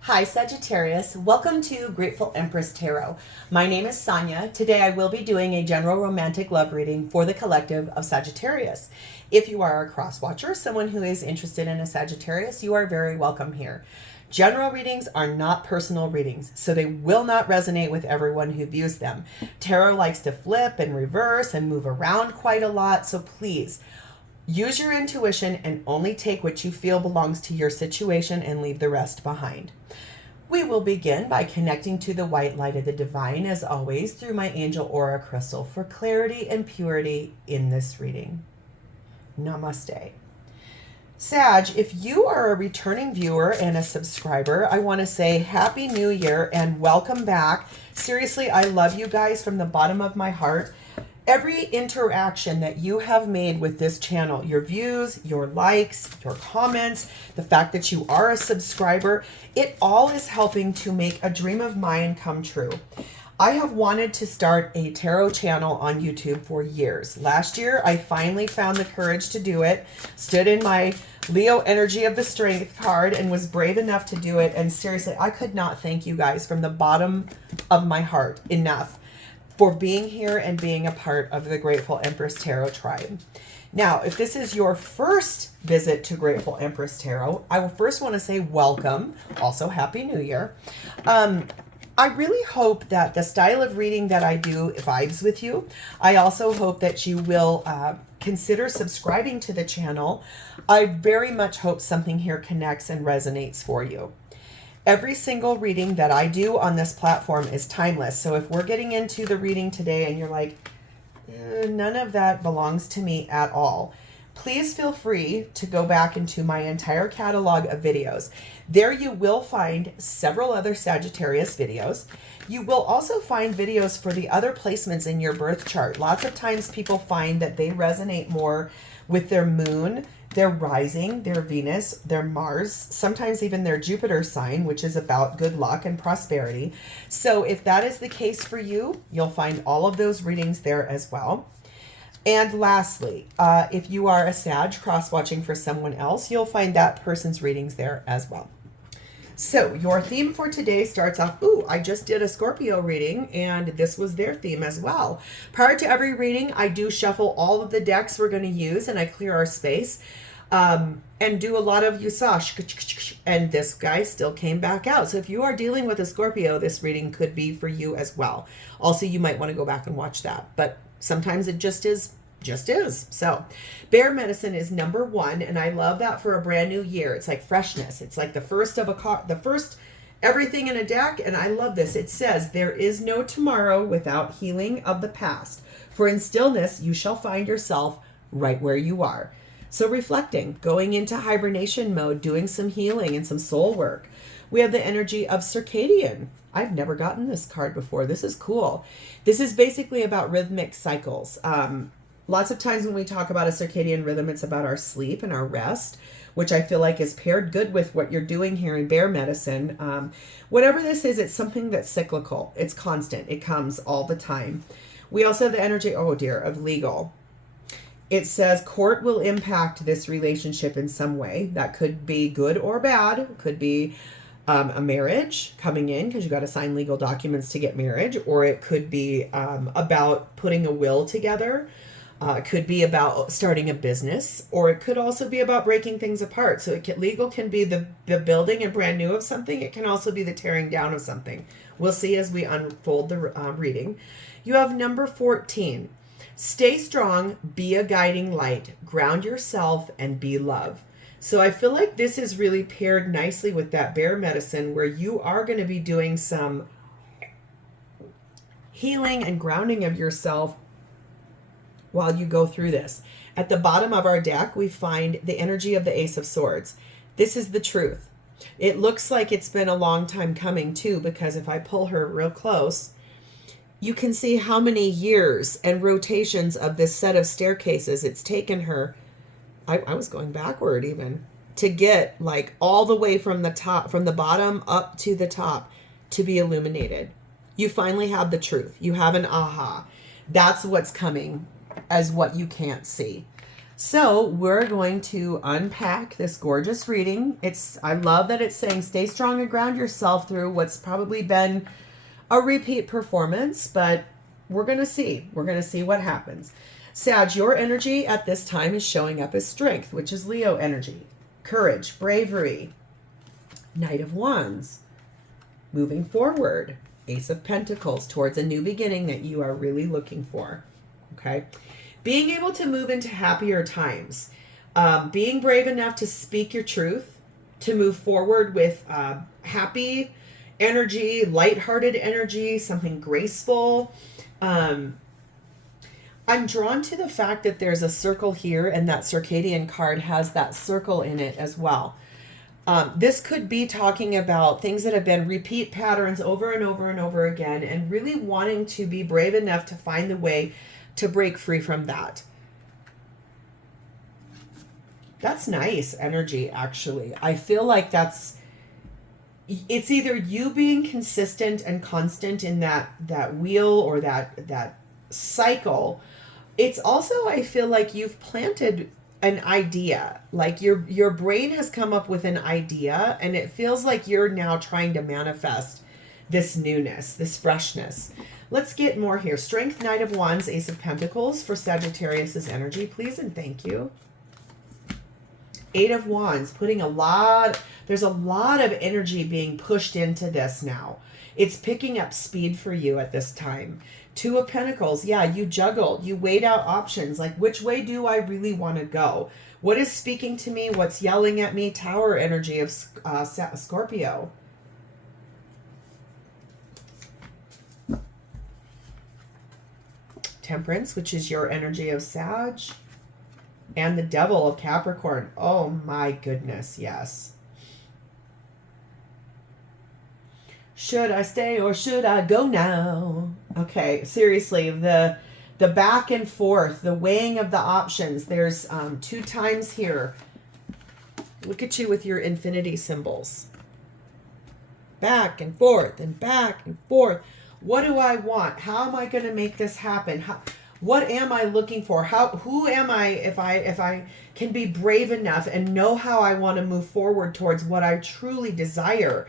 Hi Sagittarius, welcome to Grateful Empress Tarot. My name is Sonia. Today I will be doing a general romantic love reading for the collective of Sagittarius. If you are a cross watcher, someone who is interested in a Sagittarius, you are very welcome here. General readings are not personal readings, so they will not resonate with everyone who views them. Tarot likes to flip and reverse and move around quite a lot, so please use your intuition and only take what you feel belongs to your situation and leave the rest behind. We will begin by connecting to the white light of the divine, as always, through my angel aura crystal for clarity and purity in this reading. Namaste. Sag, if you are a returning viewer and a subscriber, I want to say Happy New Year and welcome back. Seriously, I love you guys from the bottom of my heart. Every interaction that you have made with this channel, your views, your likes, your comments, the fact that you are a subscriber, it all is helping to make a dream of mine come true. I have wanted to start a tarot channel on YouTube for years. Last year, I finally found the courage to do it, stood in my Leo energy of the strength card and was brave enough to do it. And seriously, I could not thank you guys from the bottom of my heart enough for being here and being a part of the Grateful Empress Tarot tribe. Now, if this is your first visit to Grateful Empress Tarot, I will first want to say welcome. Also, Happy New Year. I really hope that the style of reading that I do vibes with you. I also hope that you will consider subscribing to the channel. I very much hope something here connects and resonates for you. Every single reading that I do on this platform is timeless. So if we're getting into the reading today and you're like, none of that belongs to me at all, please feel free to go back into my entire catalog of videos. There you will find several other Sagittarius videos. You will also find videos for the other placements in your birth chart. Lots of times people find that they resonate more with their moon, their rising, their Venus, their Mars, sometimes even their Jupiter sign, which is about good luck and prosperity. So if that is the case for you, you'll find all of those readings there as well. And lastly, if you are a Sag cross-watching for someone else, you'll find that person's readings there as well. So your theme for today starts off, I just did a Scorpio reading and this was their theme as well. Prior to every reading, I do shuffle all of the decks we're going to use and I clear our space and do a lot of usage. And this guy still came back out. So if you are dealing with a Scorpio, this reading could be for you as well. Also, you might want to go back and watch that. But sometimes it just is. So bear medicine is number 1, and I love that for a brand new year. It's like freshness. It's like the first everything in a deck, and I love this. It says, there is no tomorrow without healing of the past, for in stillness you shall find yourself right where you are. So reflecting, going into hibernation mode, doing some healing and some soul work. We have the energy of circadian. I've never gotten this card before. This is cool. This is basically about rhythmic cycles. Lots of times when we talk about a circadian rhythm, it's about our sleep and our rest, which I feel like is paired good with what you're doing here in bear medicine. Whatever this is, it's something that's cyclical. It's constant. It comes all the time. We also have the energy, of legal. It says court will impact this relationship in some way. That could be good or bad. It could be a marriage coming in because you got to sign legal documents to get marriage, or it could be about putting a will together. It could be about starting a business, or it could also be about breaking things apart. So legal can be the building and brand new of something. It can also be the tearing down of something. We'll see as we unfold the reading. You have number 14. Stay strong, be a guiding light, ground yourself, and be love. So I feel like this is really paired nicely with that bear medicine, where you are going to be doing some healing and grounding of yourself while you go through this. At the bottom of our deck, we find the energy of the Ace of Swords. This is the truth. It looks like it's been a long time coming too, because if I pull her real close, you can see how many years and rotations of this set of staircases it's taken her. I was going backward even to get like all the way from the top, from the bottom up to the top to be illuminated. You finally have the truth. You have an aha. That's what's coming as what you can't see. So we're going to unpack this gorgeous reading. I love that it's saying stay strong and ground yourself through what's probably been a repeat performance, but we're going to see. We're going to see what happens. Sag, your energy at this time is showing up as strength, which is Leo energy, courage, bravery, Knight of Wands, moving forward, Ace of Pentacles, towards a new beginning that you are really looking for. Okay. Being able to move into happier times, being brave enough to speak your truth, to move forward with happy energy, lighthearted energy, something graceful. I'm drawn to the fact that there's a circle here, and that circadian card has that circle in it as well. This could be talking about things that have been repeat patterns over and over and over again, and really wanting to be brave enough to find the way to break free from that. That's nice energy, actually. I feel like it's either you being consistent and constant in that wheel or that cycle. It's also, I feel like you've planted an idea, like your brain has come up with an idea, and it feels like you're now trying to manifest this newness, this freshness. Let's get more here. Strength, Knight of Wands, Ace of Pentacles for Sagittarius's energy, please, and thank you. Eight of Wands, there's a lot of energy being pushed into this now. It's picking up speed for you at this time. Two of Pentacles, yeah, you juggled. You weighed out options, like which way do I really want to go? What is speaking to me? What's yelling at me? Tower energy of Scorpio. Temperance, which is your energy of Sag. And the Devil of Capricorn. Oh my goodness, yes. Should I stay or should I go now? Okay, seriously, the back and forth, the weighing of the options. There's 2 times here. Look at you with your infinity symbols. Back and forth and back and forth. What do I want? How am I going to make this happen? What am I looking for? Who am I if I can be brave enough and know how I want to move forward towards what I truly desire?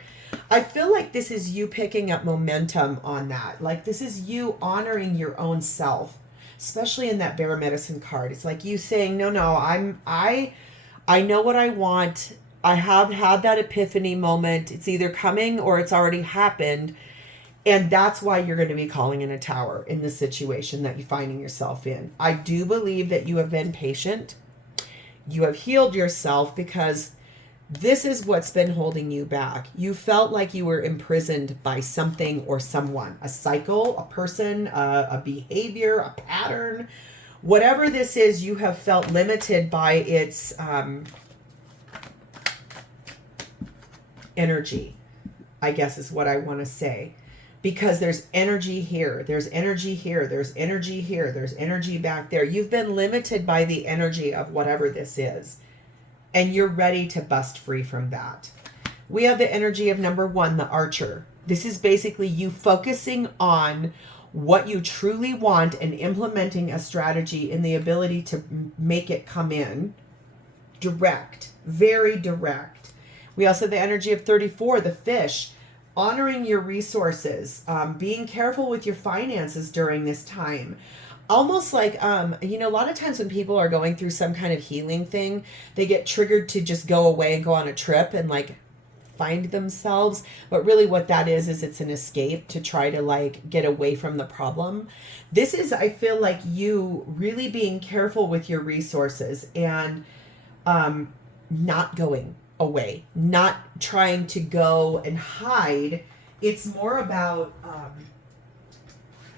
I feel like this is you picking up momentum on that. Like this is you honoring your own self, especially in that Bear Medicine card. It's like you saying, no, I know what I want. I have had that epiphany moment. It's either coming or it's already happened. And that's why you're going to be calling in a tower in the situation that you're finding yourself in. I do believe that you have been patient. You have healed yourself because this is what's been holding you back. You felt like you were imprisoned by something or someone, a cycle, a person, a behavior, a pattern. Whatever this is, you have felt limited by its energy, I guess is what I want to say. Because there's energy here, there's energy here, there's energy here, there's energy back there. You've been limited by the energy of whatever this is. And you're ready to bust free from that. We have the energy of number 1, the Archer. This is basically you focusing on what you truly want and implementing a strategy in the ability to make it come in. Direct, very direct. We also have the energy of 34, the Fish. Honoring your resources, being careful with your finances during this time. Almost like, a lot of times when people are going through some kind of healing thing, they get triggered to just go away and go on a trip and like find themselves. But really what that is it's an escape to try to like get away from the problem. This is, I feel like you really being careful with your resources and not going away, not trying to go and hide. It's more about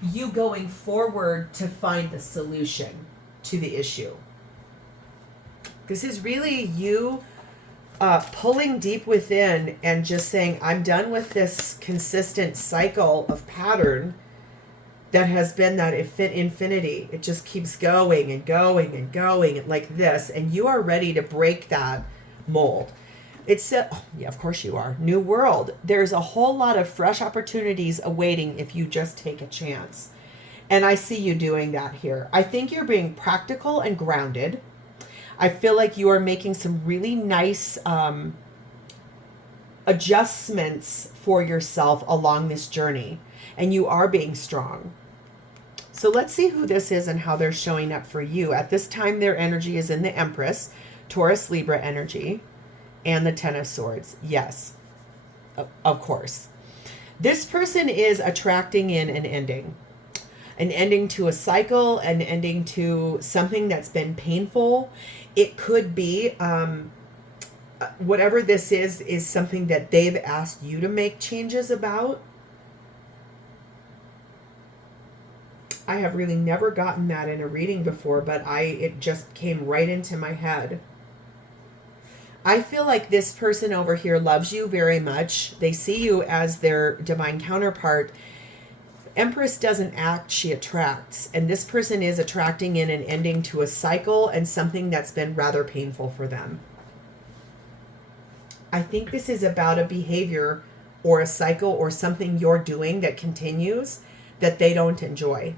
you going forward to find the solution to the issue. This is really you pulling deep within and just saying, I'm done with this consistent cycle of pattern that has been that infinity. It just keeps going and going and going like this, and you are ready to break that mold. It's yeah, of course you are. New world. There's a whole lot of fresh opportunities awaiting if you just take a chance. And I see you doing that here. I think you're being practical and grounded. I feel like you are making some really nice adjustments for yourself along this journey, and you are being strong. So let's see who this is and how they're showing up for you. At this time, their energy is in the Empress, Taurus, Libra energy, and the Ten of Swords. Yes, of course. This person is attracting in an ending to a cycle, an ending to something that's been painful. It could be, whatever this is something that they've asked you to make changes about. I have really never gotten that in a reading before, but it just came right into my head. I feel like this person over here loves you very much. They see you as their divine counterpart. Empress doesn't act, she attracts. And this person is attracting in an ending to a cycle and something that's been rather painful for them. I think this is about a behavior or a cycle or something you're doing that continues that they don't enjoy.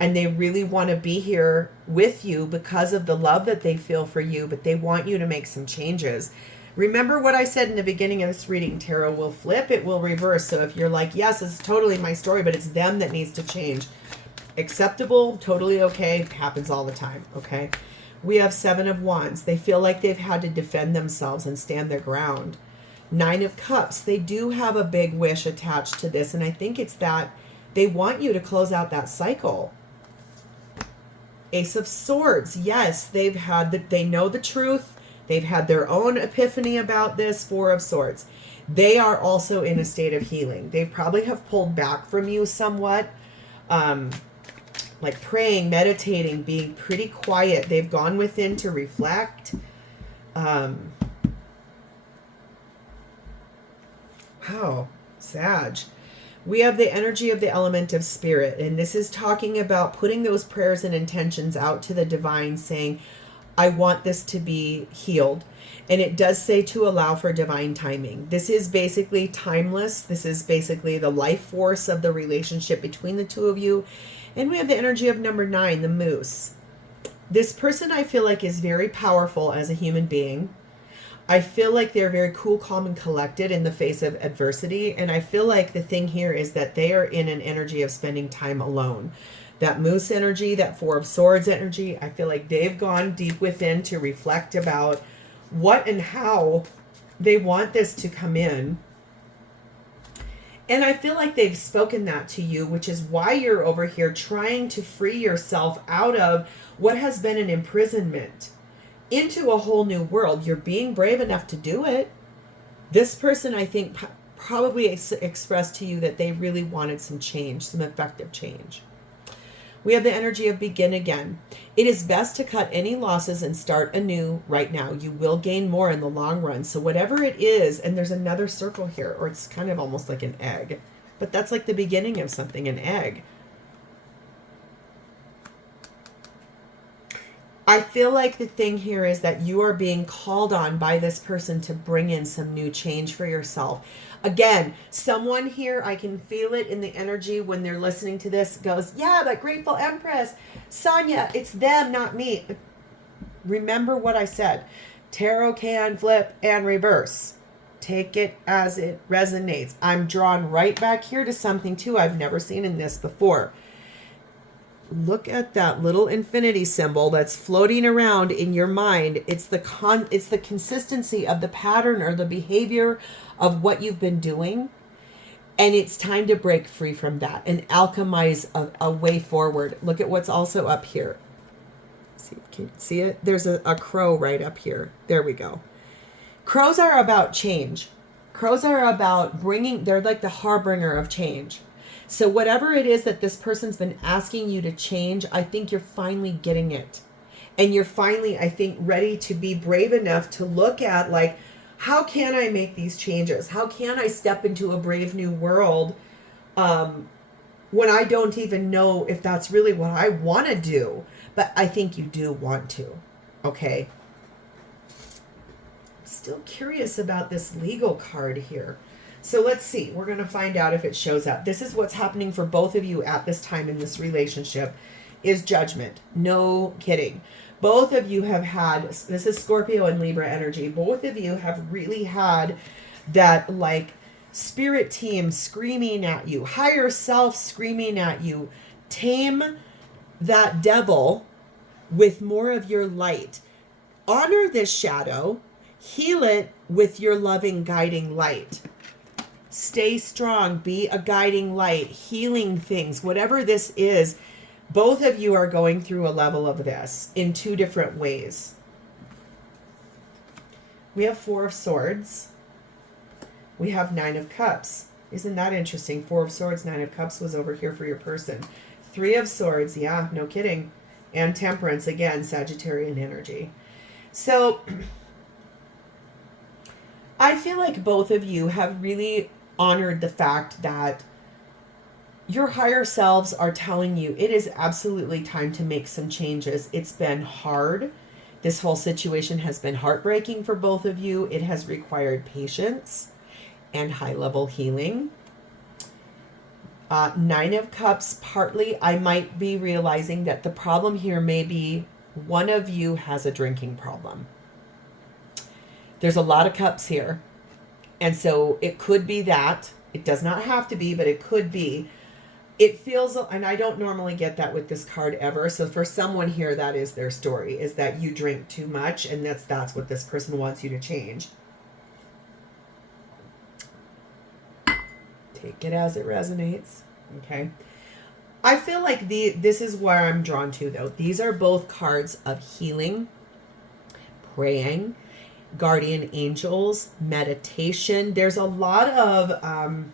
And they really want to be here with you because of the love that they feel for you, but they want you to make some changes. Remember what I said in the beginning of this reading, tarot will flip, it will reverse. So if you're like, yes, this is totally my story, but it's them that needs to change. Acceptable, totally okay, happens all the time, okay? We have Seven of Wands. They feel like they've had to defend themselves and stand their ground. Nine of Cups. They do have a big wish attached to this, and I think it's that they want you to close out that cycle. Ace of Swords. Yes, they know the truth. They've had their own epiphany about this. Four of Swords. They are also in a state of healing. They probably have pulled back from you somewhat. Like praying, meditating, being pretty quiet. They've gone within to reflect. Wow. Sag. We have the energy of the element of spirit, and this is talking about putting those prayers and intentions out to the divine, saying, I want this to be healed. And it does say to allow for divine timing. This is basically timeless. This is basically the life force of the relationship between the two of you. And we have the energy of number 9, the Moose. This person, I feel like, is very powerful as a human being. I feel like they're very cool, calm, and collected in the face of adversity. And I feel like the thing here is that they are in an energy of spending time alone. That Moose energy, that Four of Swords energy, I feel like they've gone deep within to reflect about what and how they want this to come in. And I feel like they've spoken that to you, which is why you're over here trying to free yourself out of what has been an imprisonment into a whole new world. You're being brave enough to do it. This person, I think, probably expressed to you that they really wanted some change, some effective change. We have the energy of begin again. It is best to cut any losses and start anew right now. You will gain more in the long run. So whatever it is, and there's another circle here, or it's kind of almost like an egg, but that's like the beginning of something, an egg. I feel like the thing here is that you are being called on by this person to bring in some new change for yourself. Again, someone here, I can feel it in the energy when they're listening to this, goes, yeah, but Grateful Empress, Sonia, it's them, not me. Remember what I said. Tarot can flip and reverse. Take it as it resonates. I'm drawn right back here to something, too, I've never seen in this before. Look at that little infinity symbol that's floating around in your mind. It's the consistency of the pattern or the behavior of what you've been doing. And it's time to break free from that and alchemize a way forward. Look at what's also up here. See, can you see it? There's a crow right up here. There we go. Crows are about change. Crows are about they're like the harbinger of change. So whatever it is that this person's been asking you to change, I think you're finally getting it. And you're finally, I think, ready to be brave enough to look at, like, how can I make these changes? How can I step into a brave new world when I don't even know if that's really what I want to do? But I think you do want to, okay? I'm still curious about this legal card here. So let's see. We're going to find out if it shows up. This is what's happening for both of you at this time in this relationship is judgment. No kidding. Both of you have had, this is Scorpio and Libra energy, both of you have really had that like spirit team screaming at you, higher self screaming at you, tame that devil with more of your light. Honor this shadow, heal it with your loving guiding light. Stay strong, be a guiding light, healing things, whatever this is. Both of you are going through a level of this in two different ways. We have Four of Swords. We have Nine of Cups. Isn't that interesting? Four of Swords, Nine of Cups was over here for your person. Three of Swords, yeah, no kidding. And Temperance, again, Sagittarian energy. So I feel like both of you have really honored the fact that your higher selves are telling you it is absolutely time to make some changes. It's been hard. This whole situation has been heartbreaking for both of you. It has required patience and high-level healing. Nine of Cups, partly I might be realizing that the problem here may be one of you has a drinking problem. There's a lot of cups here. And so it could be that. It does not have to be, but it could be. It feels, and I don't normally get that with this card ever. So for someone here, that is their story, is that you drink too much, and that's what this person wants you to change. Take it as it resonates. Okay. I feel like this is where I'm drawn to, though. These are both cards of healing, praying, guardian angels, meditation. There's a lot of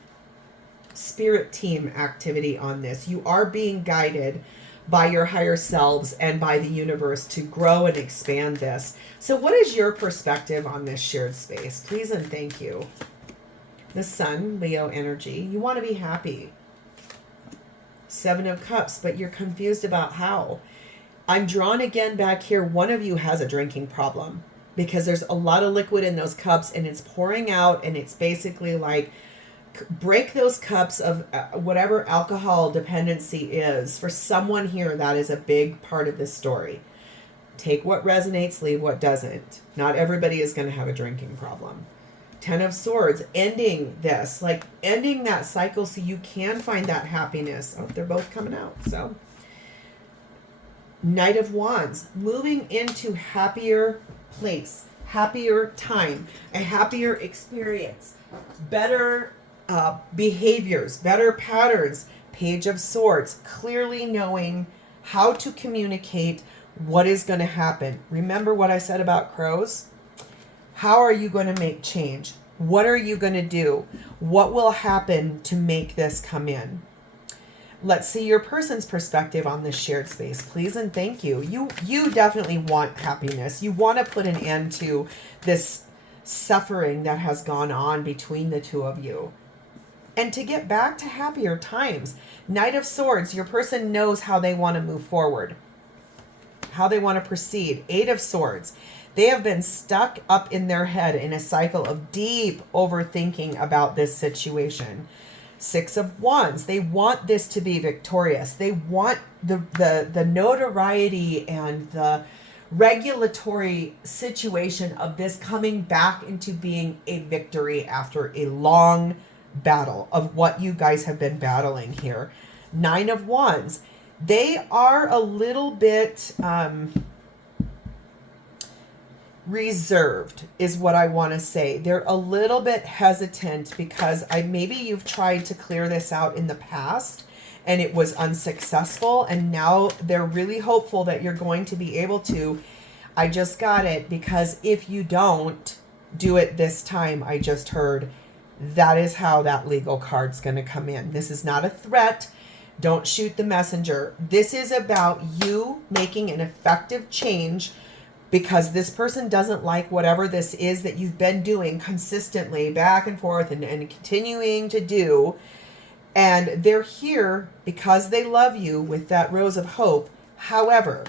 spirit team activity on this. You are being guided by your higher selves and by the universe to grow and expand this. So what is your perspective on this shared space? Please and thank you. The Sun, Leo energy. You want to be happy. Seven of Cups, but you're confused about how. I'm drawn again back here. One of you has a drinking problem because there's a lot of liquid in those cups and it's pouring out, and it's basically like, break those cups of whatever alcohol dependency is. For someone here, that is a big part of this story. Take what resonates, leave what doesn't. Not everybody is going to have a drinking problem. Ten of Swords, ending this, like ending that cycle so you can find that happiness. Oh, they're both coming out. So Knight of Wands, moving into happier place, happier time, a happier experience, better behaviors, better patterns. Page of Swords, clearly knowing how to communicate what is going to happen. Remember what I said about crows? How are you going to make change? What are you going to do? What will happen to make this come in? Let's see your person's perspective on this shared space, please and thank you. You definitely want happiness. You want to put an end to this suffering that has gone on between the two of you, and to get back to happier times. Knight of Swords, your person knows how they want to move forward, how they want to proceed. Eight of Swords, they have been stuck up in their head in a cycle of deep overthinking about this situation. Six of Wands, they want this to be victorious. They want the notoriety and the regulatory situation of this coming back into being a victory after a long battle of what you guys have been battling here. Nine of Wands, they are a little bit reserved is what I want to say. They're a little bit hesitant because maybe you've tried to clear this out in the past and it was unsuccessful, and now they're really hopeful that you're going to be able to. I just got it, because if you don't do it this time, I just heard, that is how that legal card's going to come in. This is not a threat. Don't shoot the messenger. This is about you making an effective change, because this person doesn't like whatever this is that you've been doing consistently back and forth and continuing to do. And they're here because they love you with that rose of hope. However,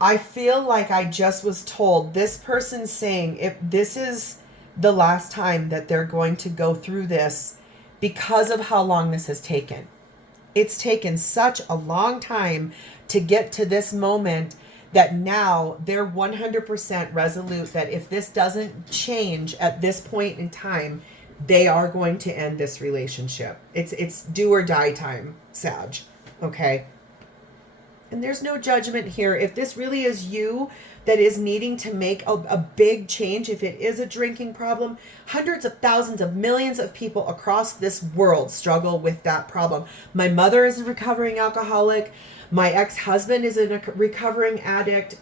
I feel like I just was told this person's saying if this is the last time that they're going to go through this because of how long this has taken. It's taken such a long time to get to this moment that now they're 100% resolute that if this doesn't change at this point in time, they are going to end this relationship. It's do or die time, Sag. Okay? And there's no judgment here. If this really is you that is needing to make a big change, if it is a drinking problem, hundreds of thousands of millions of people across this world struggle with that problem. My mother is a recovering alcoholic. My ex-husband is a recovering addict.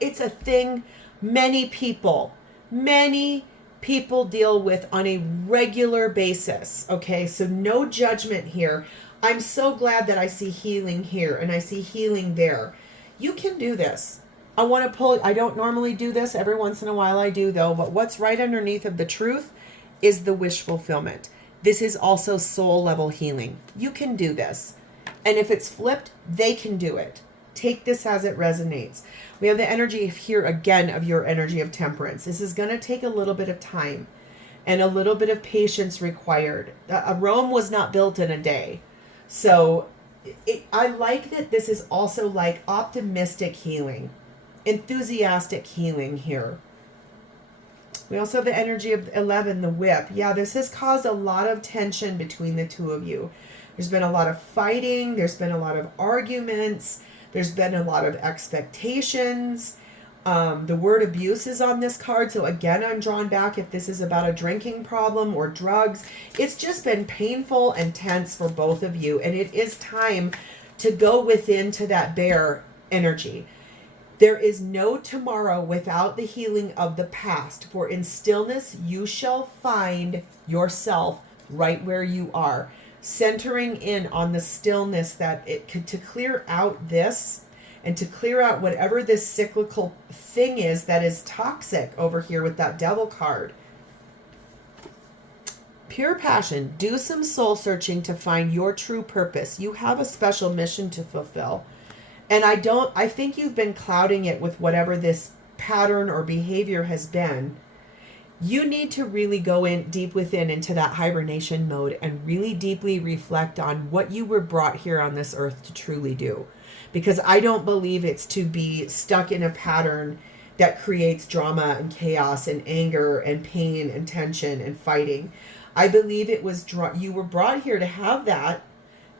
It's a thing many people deal with on a regular basis. Okay, so no judgment here. I'm so glad that I see healing here and I see healing there. You can do this. I want to pull, I don't normally do this. Every once in a while I do though, but what's right underneath of the truth is the wish fulfillment. This is also soul level healing. You can do this. And if it's flipped, they can do it. Take this as it resonates. We have the energy here again of your energy of temperance. This is going to take a little bit of time and a little bit of patience required. Rome was not built in a day. So I like that this is also like optimistic healing, enthusiastic healing here. We also have the energy of 11, the whip. Yeah, this has caused a lot of tension between the two of you. There's been a lot of fighting. There's been a lot of arguments. There's been a lot of expectations. The word abuse is on this card. So again, I'm drawn back if this is about a drinking problem or drugs. It's just been painful and tense for both of you. And it is time to go within to that bear energy. There is no tomorrow without the healing of the past. For in stillness, you shall find yourself right where you are. Centering in on the stillness that it could, to clear out this and to clear out whatever this cyclical thing is that is toxic over here with that devil card. Pure passion. Do some soul searching to find your true purpose. You have a special mission to fulfill. And I think you've been clouding it with whatever this pattern or behavior has been. You need to really go in deep within into that hibernation mode and really deeply reflect on what you were brought here on this earth to truly do. Because I don't believe it's to be stuck in a pattern that creates drama and chaos and anger and pain and tension and fighting. I believe it was you were brought here to have that,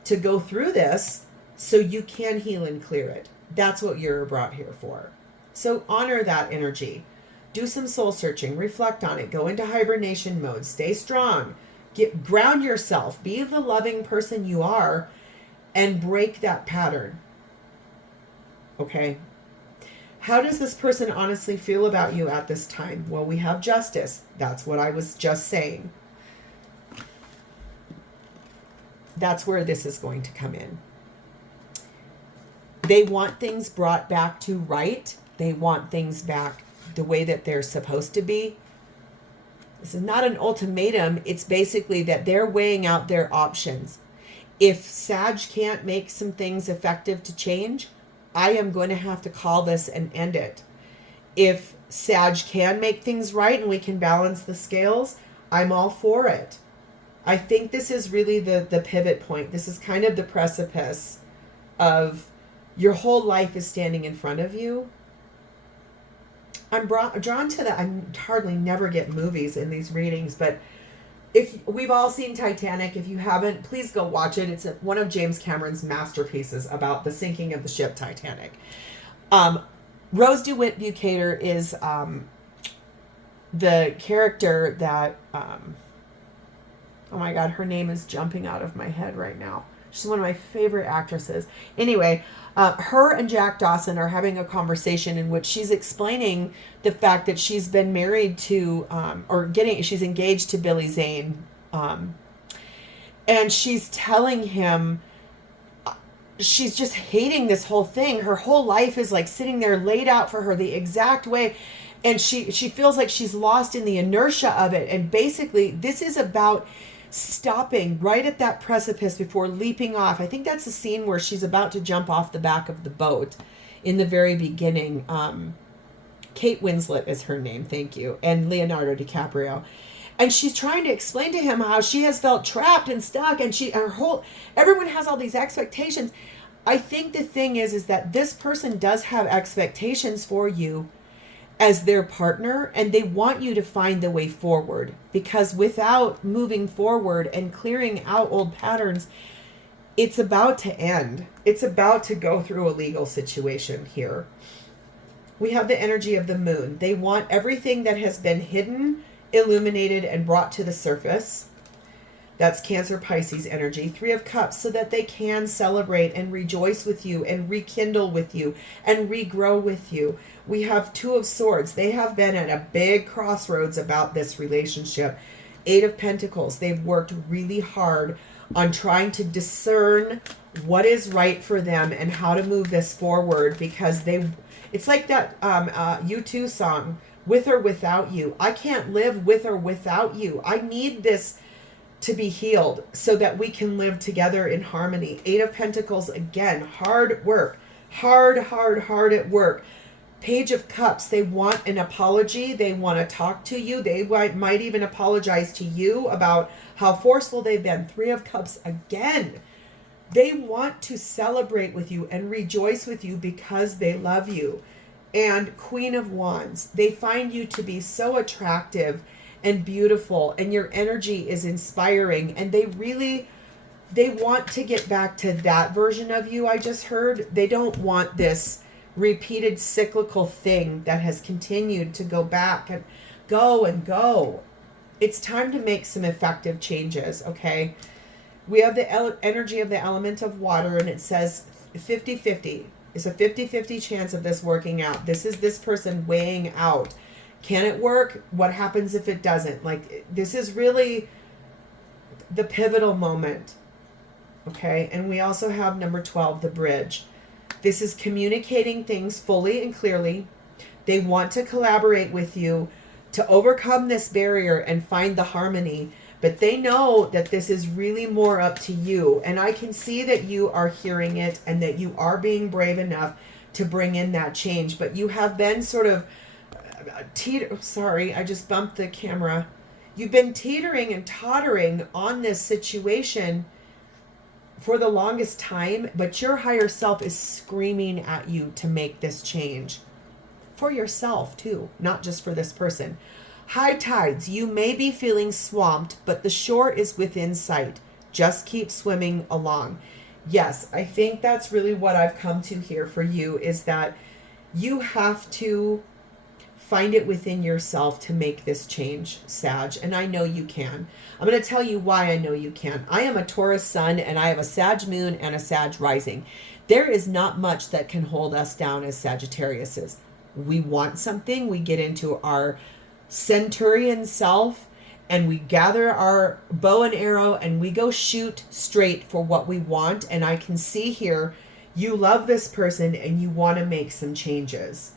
to go through this so you can heal and clear it. That's what you're brought here for. So honor that energy. Do some soul searching, reflect on it, go into hibernation mode, stay strong, ground yourself, be the loving person you are, and break that pattern. Okay? How does this person honestly feel about you at this time? Well, we have justice. That's what I was just saying. That's where this is going to come in. They want things brought back to right. They want things back the way that they're supposed to be. This is not an ultimatum. It's basically that they're weighing out their options. If Sag can't make some things effective to change, I am going to have to call this and end it. If Sag can make things right and we can balance the scales, I'm all for it. I think this is really the pivot point. This is kind of the precipice of your whole life is standing in front of you. I'm drawn to that. I hardly never get movies in these readings, but if we've all seen Titanic, if you haven't, please go watch it. It's one of James Cameron's masterpieces about the sinking of the ship Titanic. Rose DeWitt Bukater is the character that, oh my God, her name is jumping out of my head right now. She's one of my favorite actresses. Anyway, her and Jack Dawson are having a conversation in which she's explaining the fact that she's been married to, she's engaged to Billy Zane. And she's telling him, she's just hating this whole thing. Her whole life is like sitting there laid out for her the exact way. And she feels like she's lost in the inertia of it. And basically, this is about stopping right at that precipice before leaping off. I think that's the scene where she's about to jump off the back of the boat in the very beginning. Kate Winslet is her name, thank you, and Leonardo DiCaprio. And she's trying to explain to him how she has felt trapped and stuck, and everyone has all these expectations. I think the thing is that this person does have expectations for you as their partner, and they want you to find the way forward, because without moving forward and clearing out old patterns, it's about to end. It's about to go through a legal situation here. We have the energy of the moon. They want everything that has been hidden, illuminated, and brought to the surface. That's Cancer Pisces energy. 3 of Cups, so that they can celebrate and rejoice with you and rekindle with you and regrow with you. We have 2 of Swords. They have been at a big crossroads about this relationship. 8 of Pentacles. They've worked really hard on trying to discern what is right for them and how to move this forward, because it's like that U2 song, With or Without You. I can't live with or without you. I need this to be healed so that we can live together in harmony. 8 of Pentacles, again, hard work. Hard at work. Page of Cups, they want an apology. They want to talk to you. They might even apologize to you about how forceful they've been. 3 of Cups, again. They want to celebrate with you and rejoice with you because they love you. And Queen of Wands, they find you to be so attractive and beautiful, and your energy is inspiring, and they want to get back to that version of you I just heard. They don't want this repeated cyclical thing that has continued to go back and go and go. It's time to make some effective changes, okay? We have the energy of the element of water, and it says 50-50. It's a 50-50 chance of this working out. This is this person weighing out. Can it work? What happens if it doesn't? Like, this is really the pivotal moment, okay? And we also have number 12, the bridge. This is communicating things fully and clearly. They want to collaborate with you to overcome this barrier and find the harmony, but they know that this is really more up to you. And I can see that you are hearing it and that you are being brave enough to bring in that change, but you have been sort of sorry, I just bumped the camera. You've been teetering and tottering on this situation for the longest time, but your higher self is screaming at you to make this change for yourself too, not just for this person. High tides, you may be feeling swamped, but the shore is within sight. Just keep swimming along. Yes, I think that's really what I've come to here for you, is that you have to find it within yourself to make this change, Sag, and I know you can. I'm going to tell you why I know you can. I am a Taurus sun, and I have a Sag moon and a Sag rising. There is not much that can hold us down as Sagittariuses. We want something, we get into our centurion self, and we gather our bow and arrow, and we go shoot straight for what we want. And I can see here, you love this person, and you want to make some changes.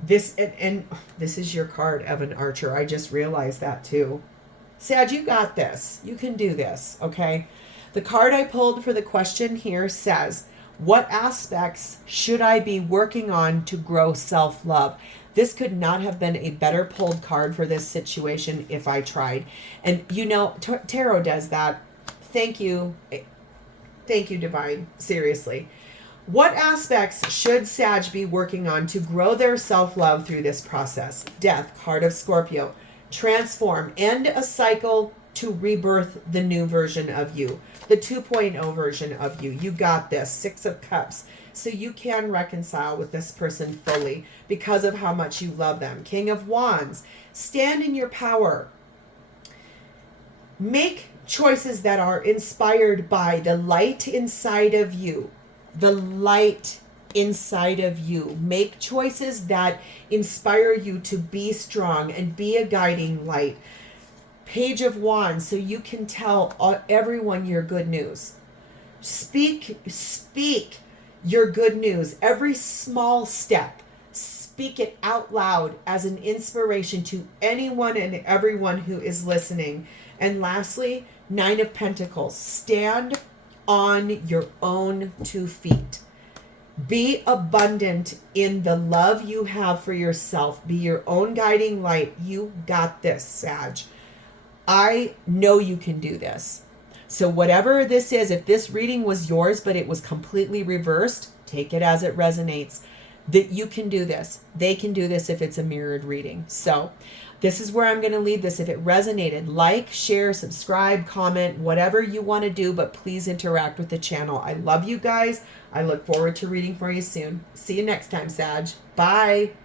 This is your card, Evan Archer. I just realized that too. Sag, you got this. You can do this, okay? The card I pulled for the question here says, what aspects should I be working on to grow self-love? This could not have been a better pulled card for this situation if I tried. And you know, tarot does that. Thank you. Thank you, Divine. Seriously. What aspects should Sag be working on to grow their self-love through this process? Death, card of Scorpio. Transform, end a cycle to rebirth the new version of you. The 2.0 version of you. You got this. 6 of Cups. So you can reconcile with this person fully because of how much you love them. King of Wands. Stand in your power. Make choices that are inspired by the light inside of you. The light inside of you. Make choices that inspire you to be strong and be a guiding light. Page of Wands, so you can tell everyone your good news. Speak your good news. Every small step, speak it out loud as an inspiration to anyone and everyone who is listening. And lastly, 9 of Pentacles. Stand on your own 2 feet. Be abundant in the love you have for yourself. Be your own guiding light. You got this, Sag. I know you can do this. So whatever this is, if this reading was yours but it was completely reversed, take it as it resonates. That you can do this. They can do this if it's a mirrored reading. So this is where I'm going to leave this. If it resonated, like, share, subscribe, comment, whatever you want to do, but please interact with the channel. I love you guys. I look forward to reading for you soon. See you next time, Sag. Bye.